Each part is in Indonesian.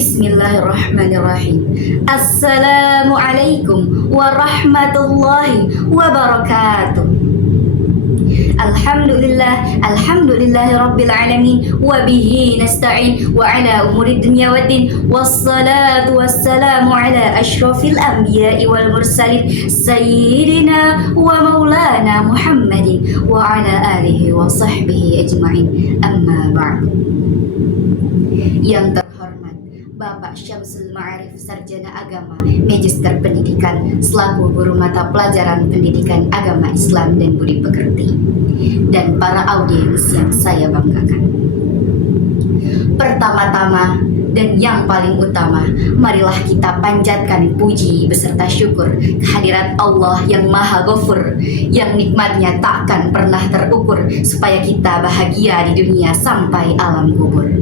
Bismillahirrahmanirrahim. Assalamualaikum warahmatullahi wabarakatuh. Alhamdulillahi rabbil alamin wa bihi nasta'in wa ala umuri dunya waddin wassalatu wassalamu ala asyrafil anbiya'i wal mursalin sayyidina wa maulana Muhammadin wa ala alihi wa sahbihi ajma'in, amma ba'd. Yang terhormat Bapak Syamsul Ma'arif, Sarjana Agama, Magister Pendidikan, selaku guru mata pelajaran Pendidikan Agama Islam dan Budi Pekerti, dan para audiens yang saya banggakan. Pertama-tama dan yang paling utama, marilah kita panjatkan puji beserta syukur kehadirat Allah yang Maha Ghafur, yang nikmatnya tak akan pernah terukur, supaya kita bahagia di dunia sampai alam kubur.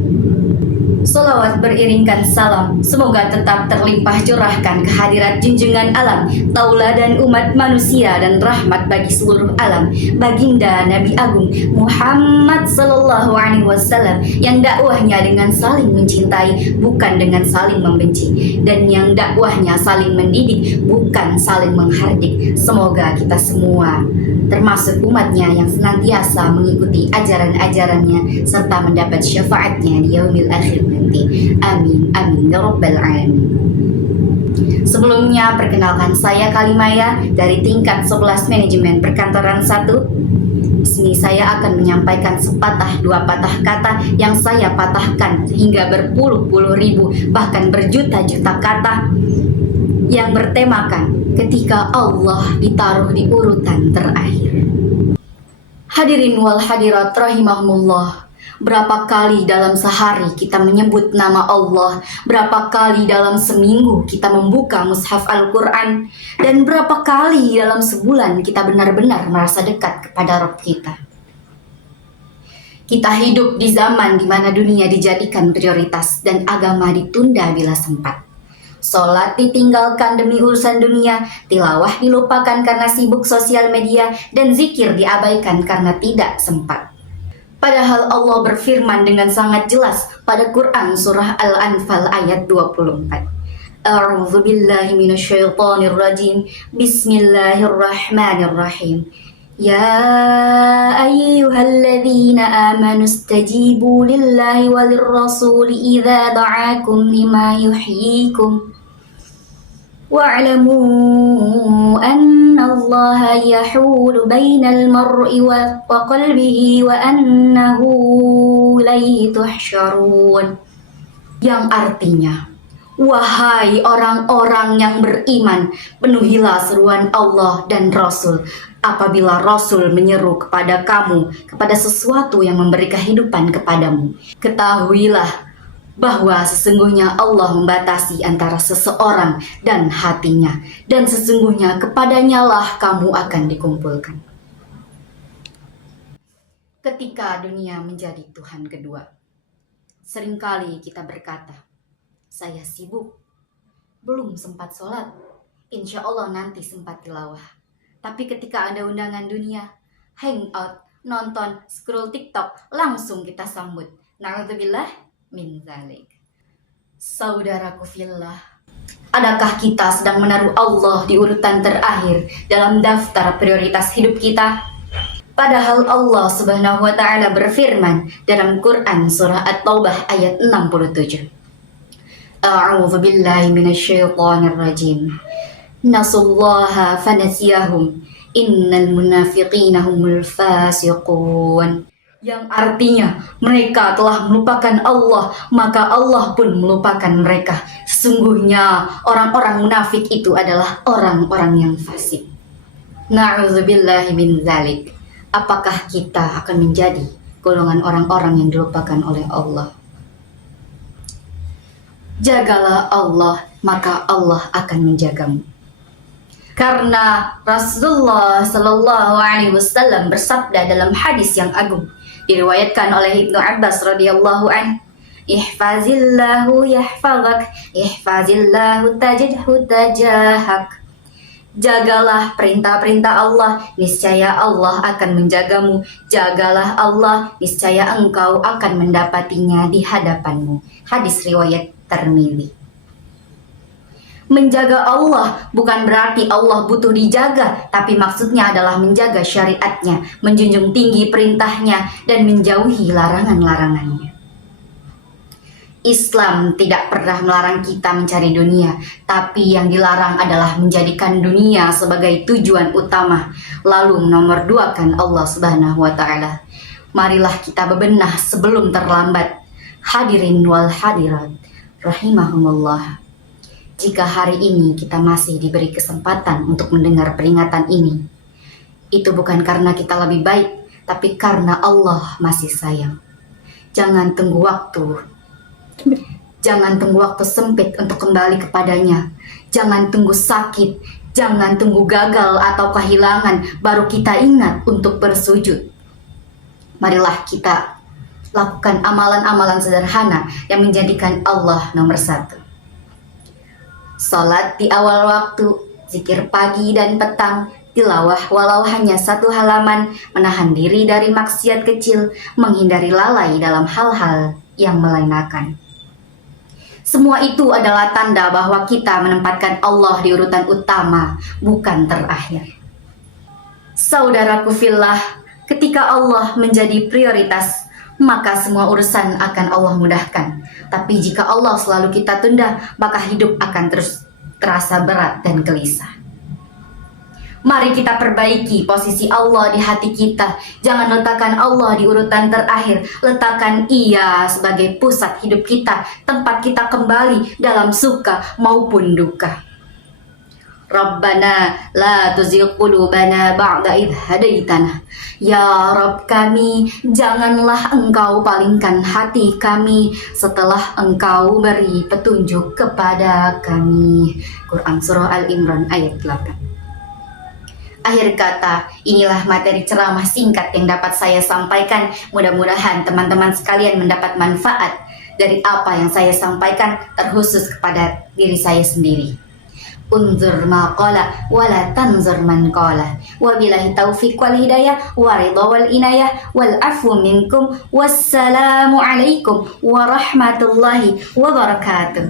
Salawat beriringkan salam, semoga tetap terlimpah curahkan kehadirat junjungan alam, tauladan umat manusia dan rahmat bagi seluruh alam, baginda Nabi Agung Muhammad sallallahu alaihi wasallam, yang dakwahnya dengan saling mencintai bukan dengan saling membenci, dan yang dakwahnya saling mendidik bukan saling menghardik. Semoga kita semua termasuk umatnya yang senantiasa mengikuti ajaran-ajarannya serta mendapat syafaatnya di yaumil akhir nanti. Amin amin ya rabbal alamin. Sebelumnya perkenalkan, saya Kalimaya dari tingkat 11 manajemen perkantoran 1. Di sini saya akan menyampaikan sepatah dua patah kata yang saya patahkan hingga berpuluh-puluh ribu bahkan berjuta-juta kata, yang bertemakan ketika Allah ditaruh di urutan terakhir. Hadirin wal hadirat rahimahumullah, berapa kali dalam sehari kita menyebut nama Allah, berapa kali dalam seminggu kita membuka mushaf Al-Quran, dan berapa kali dalam sebulan kita benar-benar merasa dekat kepada Rabb kita. Kita hidup di zaman di mana dunia dijadikan prioritas dan agama ditunda bila sempat. Sholat ditinggalkan demi urusan dunia, tilawah dilupakan karena sibuk sosial media, dan zikir diabaikan karena tidak sempat. Padahal Allah berfirman dengan sangat jelas pada Quran surah Al-Anfal ayat 24. A'udzu billahi minasyaitonir rajim. Bismillahirrahmanirrahim. Ya ayyuhalladzina amanu istajibu lillahi walir rasuli idza da'akum lima yuhyikum wa'lamu anna Allaha yahulu bainal mar'i wa qalbihi wa annahu ilaihi tuhsyarun. Yang artinya, wahai orang-orang yang beriman, penuhilah seruan Allah dan Rasul. Apabila Rasul menyeru kepada kamu, kepada sesuatu yang memberi kehidupan kepadamu, ketahuilah bahwa sesungguhnya Allah membatasi antara seseorang dan hatinya, dan sesungguhnya kepadanya lah kamu akan dikumpulkan. Ketika dunia menjadi Tuhan kedua, seringkali kita berkata, saya sibuk, belum sempat sholat, insya Allah nanti sempat tilawah. Tapi ketika ada undangan dunia, hangout, nonton, scroll TikTok, langsung kita sambut. Na'udzubillah min dzalik. Saudaraku fillah, adakah kita sedang menaruh Allah di urutan terakhir dalam daftar prioritas hidup kita? Padahal Allah Subhanahu wa ta'ala berfirman dalam Quran surah At-Taubah ayat 67. A'udzu billahi minasyaitonir rajim. Nasullaha fanasiyahum innal munafiqina humul fasiqun. Yang artinya, mereka telah melupakan Allah, maka Allah pun melupakan mereka. Sesungguhnya orang-orang munafik itu adalah orang-orang yang fasik. Na'udzubillahi min dzalik. Apakah kita akan menjadi golongan orang-orang yang dilupakan oleh Allah? Jagalah Allah, maka Allah akan menjagamu. Karena Rasulullah Sallallahu Alaihi Wasallam bersabda dalam hadis yang agung, diriwayatkan oleh Ibnu Abbas radhiyallahu an, ihfazillahu yahfazak, ihfazillahu tajidhu tajahak. Jagalah perintah-perintah Allah, niscaya Allah akan menjagamu. Jagalah Allah, niscaya engkau akan mendapatinya di hadapanmu. Hadis riwayat Tirmidzi. Menjaga Allah bukan berarti Allah butuh dijaga, tapi maksudnya adalah menjaga syariatnya, menjunjung tinggi perintahnya, dan menjauhi larangan-larangannya. Islam tidak pernah melarang kita mencari dunia, tapi yang dilarang adalah menjadikan dunia sebagai tujuan utama, lalu menomorduakan Allah Subhanahu wa Ta'ala. Marilah kita bebenah sebelum terlambat. Hadirin wal hadirat, rahimahumullah. Jika hari ini kita masih diberi kesempatan untuk mendengar peringatan ini, itu bukan karena kita lebih baik, tapi karena Allah masih sayang. Jangan tunggu waktu sempit untuk kembali kepadanya. Jangan tunggu sakit, jangan tunggu gagal atau kehilangan baru kita ingat untuk bersujud. Marilah kita lakukan amalan-amalan sederhana yang menjadikan Allah nomor satu. Salat di awal waktu, zikir pagi dan petang, tilawah walau hanya 1 halaman, menahan diri dari maksiat kecil, menghindari lalai dalam hal-hal yang melenakan. Semua itu adalah tanda bahwa kita menempatkan Allah di urutan utama, bukan terakhir. Saudaraku fillah, ketika Allah menjadi prioritas, maka semua urusan akan Allah mudahkan. Tapi jika Allah selalu kita tunda, maka hidup akan terus terasa berat dan gelisah. Mari kita perbaiki posisi Allah di hati kita. Jangan letakkan Allah di urutan terakhir. Letakkan Ia sebagai pusat hidup kita, tempat kita kembali dalam suka maupun duka. Rabbana la tuzigh qulubana ba'da idh hadaitana. Ya Rabb kami, janganlah Engkau palingkan hati kami setelah Engkau beri petunjuk kepada kami. Quran Surah Al-Imran ayat 8. Akhir kata, inilah materi ceramah singkat yang dapat saya sampaikan. Mudah-mudahan teman-teman sekalian mendapat manfaat dari apa yang saya sampaikan, terkhusus kepada diri saya sendiri. Unzur ma qala wala tanzur man qala. Wabillahi taufiq wal hidayah wa ridha wal inayah wal afu minkum. Wassalamu alaikum warahmatullahi wabarakatuh.